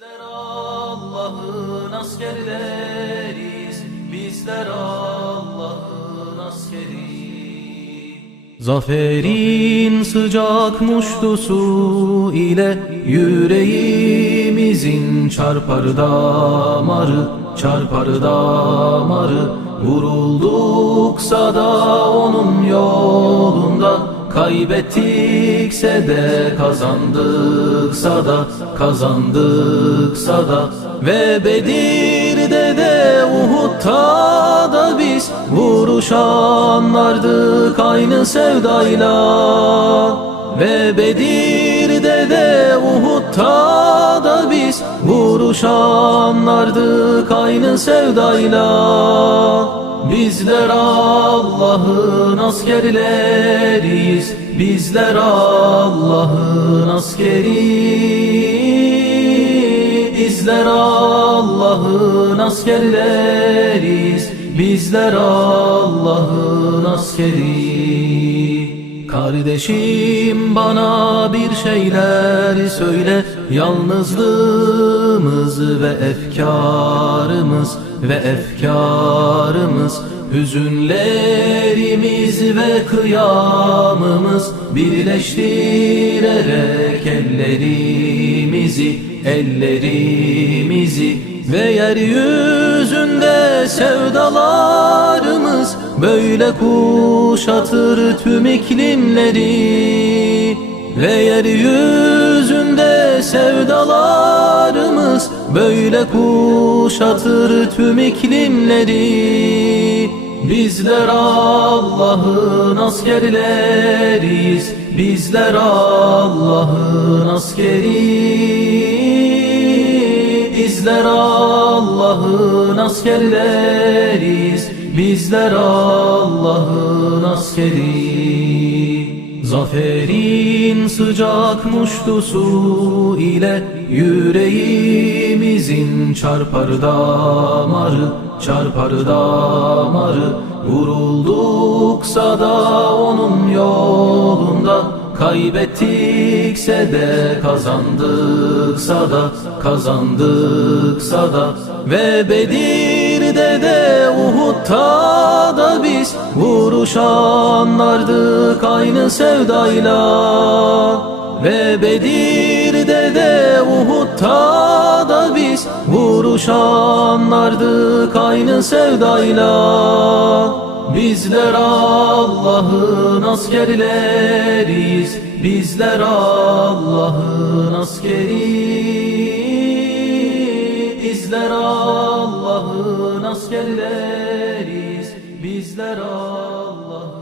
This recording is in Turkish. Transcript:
Bizler Allah'ın askerleriyiz. Bizler Allah'ın askeri. Zaferin sıcak muştusu ile yüreğimizin çarpar damarı, çarpar damarı. Vurulduksa da onun yolunda Kaybettikse de kazandıksa da kazandıksa da. Ve Bedir'de de Uhud'da da biz Vuruşanlardık aynı sevdayla. Ve Bedir'de de Uhud'da da biz Vuruşanlardık aynı sevdayla Bizler Allah'ın askerleriyiz. Bizler Allah'ın askeri Bizler Allah'ın askerleriyiz. Bizler Allah'ın askeri Kardeşim bana bir şeyler söyle. Yalnızlığımız ve efkarımız ve efkarımız Hüzünlerimiz ve kıyamımız Birleştirerek ellerimizi, ellerimizi Ve yeryüzünde sevdalarımız Böyle kuşatır tüm iklimleri Ve yeryüzünde sevdalarımız. Böyle kuşatır tüm iklimleri. Bizler Allah'ın askerleriyiz. Bizler Allah'ın askeri Bizler Allah'ın askerleriyiz Bizler Allah'ın askeri. Zaferin sıcak muştusu ile yüreğimizin çarpar damarı, çarpar damarı. Vurulduksa da onun yolunda Kaybettikse de kazandıksa da kazandıksa da. Ve Bedir'de de Uhud'da da biz Vuruşanlardık aynı sevdayla. Ve Bedir'de de Uhud'da da biz Vuruşanlardık aynı sevdayla. Bizler Allah'ın askerleriyiz Bizler Allah'ın askeri askerleriz bizler Allah.